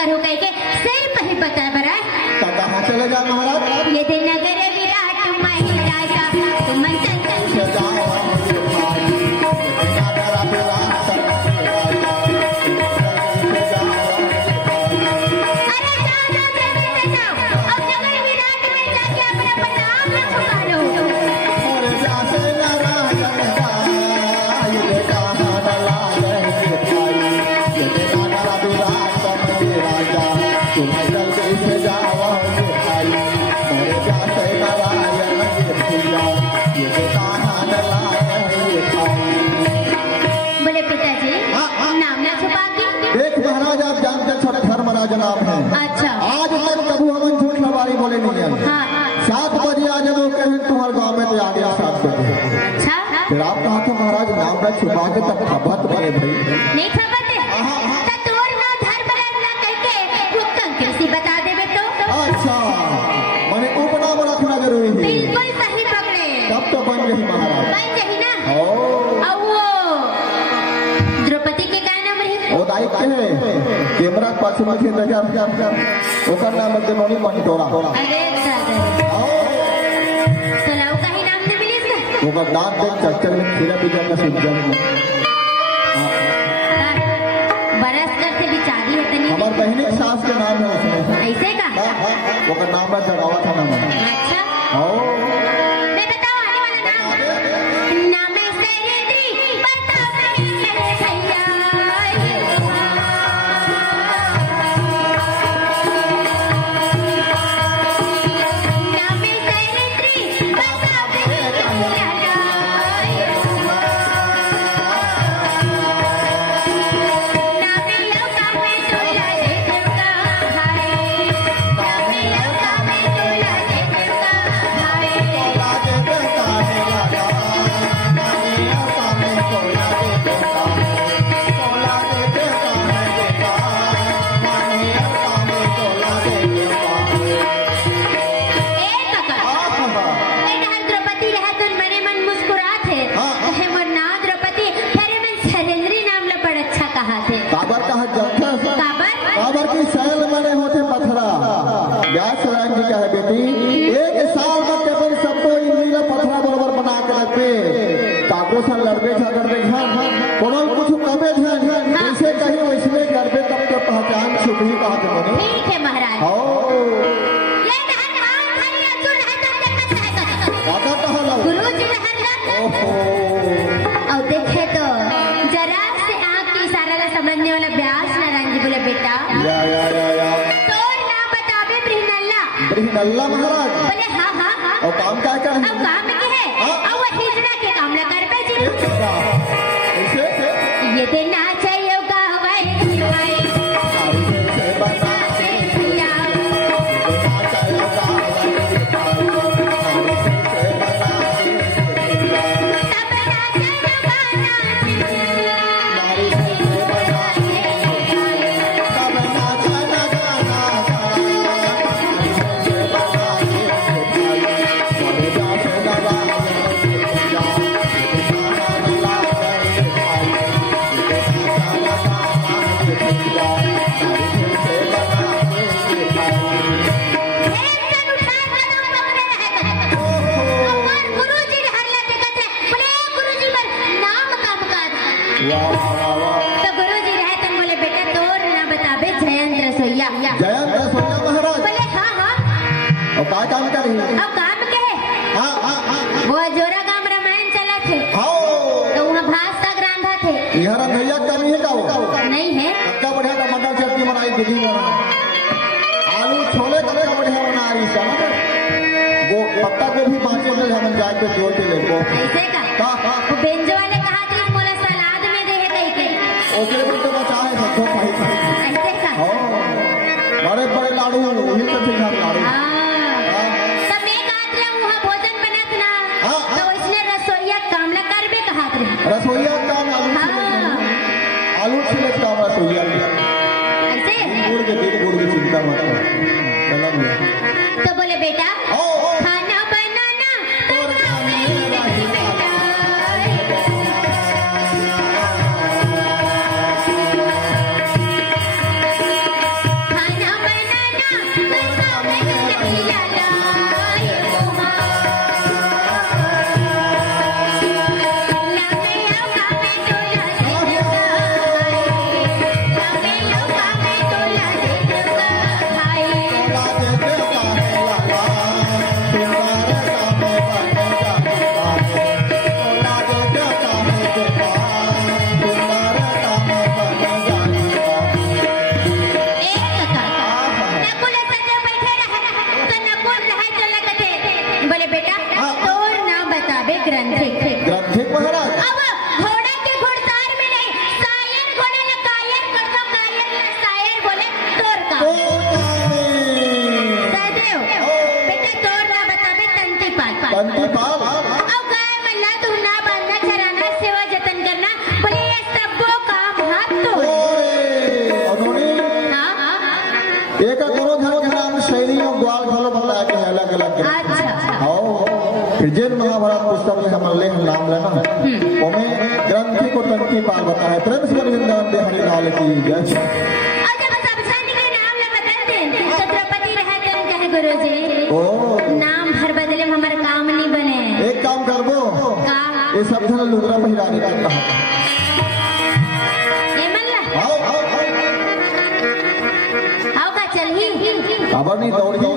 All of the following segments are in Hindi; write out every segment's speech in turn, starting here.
करो कह के सिर्फ ही पता बरा तो कहाँ चले जा महाराज? ये दिन नगर विराट महिला सा तुम चंचल से जाओ नागरा विराट अरे जाओ जल्दी से जाओ अब नगर विराट में जाके अपना प्रणाम न छुपा लो और जासे नारायण ये कहाँ लागे ये नागरा विराट राजा तुम जल्दी से जाओ भाई और जासे नारायण ये कहाँ लागे बोले पिताजी नाम ना छुपा के देख महाराज आप जानते छठ धर्मराज नाम है। अच्छा आज तक कभी हम झूठ लबारी बोले नहीं है। हाँ 7 बजे आज वो कहे तुम्हारे गांव में तो आ गया 7 बजे। अच्छा फिर आप कहा था महाराज नाम ना छुपा के तब खबत बने भाई। नहीं खबर है तो तोर ना धर्मराज ना कह के हुक्म कैसी बता देवे तो अच्छा मैंने उपनाम रखना जरूरी है। बिल्कुल सही पकड़े तब तो बन रही महाराज। बन जाही ना ओ अब वो द्रौपदी के का नाम रही वो दाई के कैमरा पाछे पाछे नजर ओकर नाम है जनोनी मंटोरा। अरे दादा तो लाओ का ही नाम ने मिली इसका वो दांत देख चक्कर में खीरा पीजा का सूझ जाए। बरस कर से बिचारी है तनी हमारे बहनी के सास के नाम है उसमें। ऐसे का वो का नाम है जगावा था नाम है। अच्छा ओ मैं बताओ आने वाला नाम नाम है सैयदी बताओ मेरे भैया नाम है सैयदी बताओ मेरे भैया नाम है लौका में तोला देखूंगा हाय नाम है लौका में तोला देखूंगा हाय द्रौपदी रहा तो मने मन मुस्कुरात है कहे मोर नाम द्रौपदी फिर मन शैलेंद्री नाम ला बड़ अच्छा कहा थे काबर कहा जत्था काबर काबर की सैल मने होते पथरा व्यास राम जी का है बेटी एक साल में केवल सबको इंद्री पथरा बराबर बना के रखबे काको सा लड़बे झगड़बे कोनो कुछ कबे झन जैसे कहीं वैसने करबे तब तो पहचान छुपी कहा थे मने। ठीक है महाराज हो ये नहर आन खाली अजूर है तो देखत है काका कहा लो गुरु जी नहर ओहो और देखे तो जरा से आंख की इशारा ला समझने वाला व्यास नारायण जी बोले बेटा या तोर नाम बतावे ब्रह्मल्ला ब्रह्मल्ला महाराज बोले हाँ हाँ हाँ और काम क्या अब कर काम के है अब वो हिजड़ा के काम ला कर पे जी ऐसे ये दिन ना चाहिए गावाई भाई तो गुरु जी रहे तन बोले बेटा तोर ना बताबे जयेंद्र सोया जयंत सोनिया महाराज बोले हाँ हाँ और का काम कर रही है अब काम के है वो जोरा गांव रामायण चला थे हाओ तो वहाँ भात साग रांधा थे यह रंगैया करनी है का वो नहीं है कच्चा बढ़िया टमाटर चटनी बनाई दीदी बना आलू छोले कच्चा बढ़िया बना रही है वो पत्ता गोभी बांचे में हम जाके जोड़ के ले वो ऐसे का वो बेंजो वाले कहा थे मोला सलाद में दे है कहीं के ओके भी तो बचाए सबको खाई ऐसे का बड़े बड़े लाड़ू वही तो ठीक है लाड़ू तब मैं कहत रहा वहाँ भोजन बनत ना हाँ, हाँ। तो इसने रसोईया काम ला कर भी कहत रहे रसोईया का आलू छिले का रसोईया ऐसे गुड़ के चिंता मत कर चला भैया तो बोले बेटा खाना बनाना बतावे नहीं बेटा क्रांती पाल अहो काय म्हणला तू ना बांधना चराना सेवा जतन करना बोले ये सबो काम हाथ तो उन्होंने एक करो घरान शैली और ग्वाल घलो बताया कि अलग अलग अच्छा फिर जैन महाभारत पुस्तक में हम लेख नाम लेना ओमे ग्रंथि को तंती पाल बताया प्रेम से वृंदावन दे हरि लाल की जय और जब सब शादी के नाम ले बदलते छत्रपति रहते हैं कहे गुरुजी ओ नाम भर बदले में हमारे काम नहीं बने एक काम करबो का ये सब धन लुगरा पहिराने का कहा ये मल्ला आओ आओ आओ का चल ही खबर नहीं दौड़ गई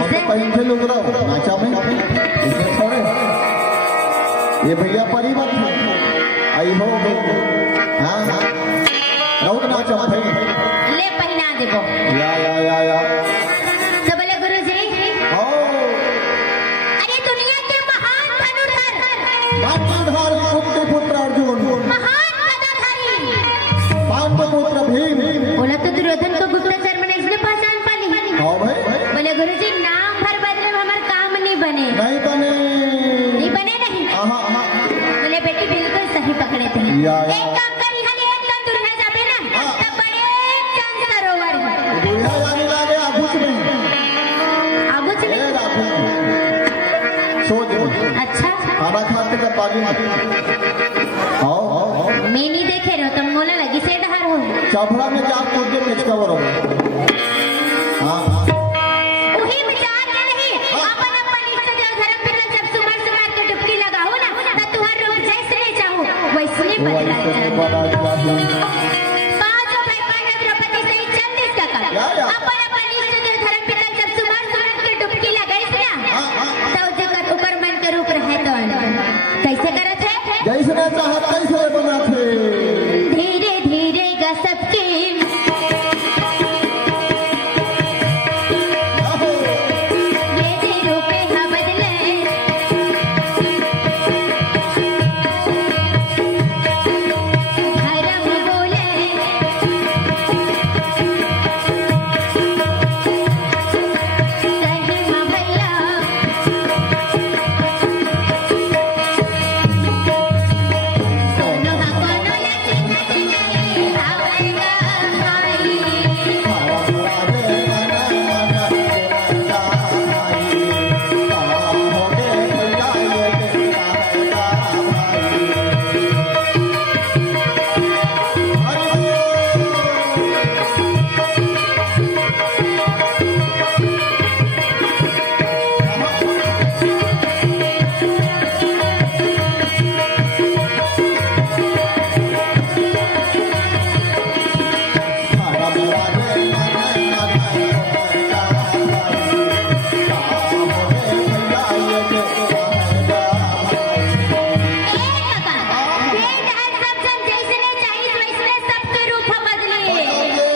मतलब पहन से लुगरा नाचा में इसने छोड़े ये भैया परिवत आई हो हाँ हाँ रौद नाचा भाई ले पहना देबो या तो बोले गुरुजी ओ अरे दुनिया के महान धनुर्धर बाणधार कुंती पुत्र अर्जुन महान गदाधारी पांडुपुत्र भीम बोला तो दुर्योधन को गुप्तचर मैंने इसने पहचान पा ली हाँ भाई बोले गुरुजी नाम भर बदले में हमारे काम नहीं बने नहीं बने नहीं बने नहीं आहा बोले बेटी बिल्कुल सही पकड़े थे या एक काम करी हनी एक काम दूर है जाबे ना हाँ। तब बड़े चंद सरोवर है बुढ़िया जाने लगे आभूष में आगुच ए में राखो सोच अच्छा खाना खाते का पानी मत आओ मैं नहीं देखे रहो तुम मोला लगी से डहर हो चपड़ा में जा कूद के डिस्कवर हो हाँ वही विचार के नहीं अपन अपन इष्ट देव धर्म पे जब सुमर सुमर के डुबकी लगाओ ना तो तुहर रूप जैसे चाहो वैसने बदला जाए बड़ा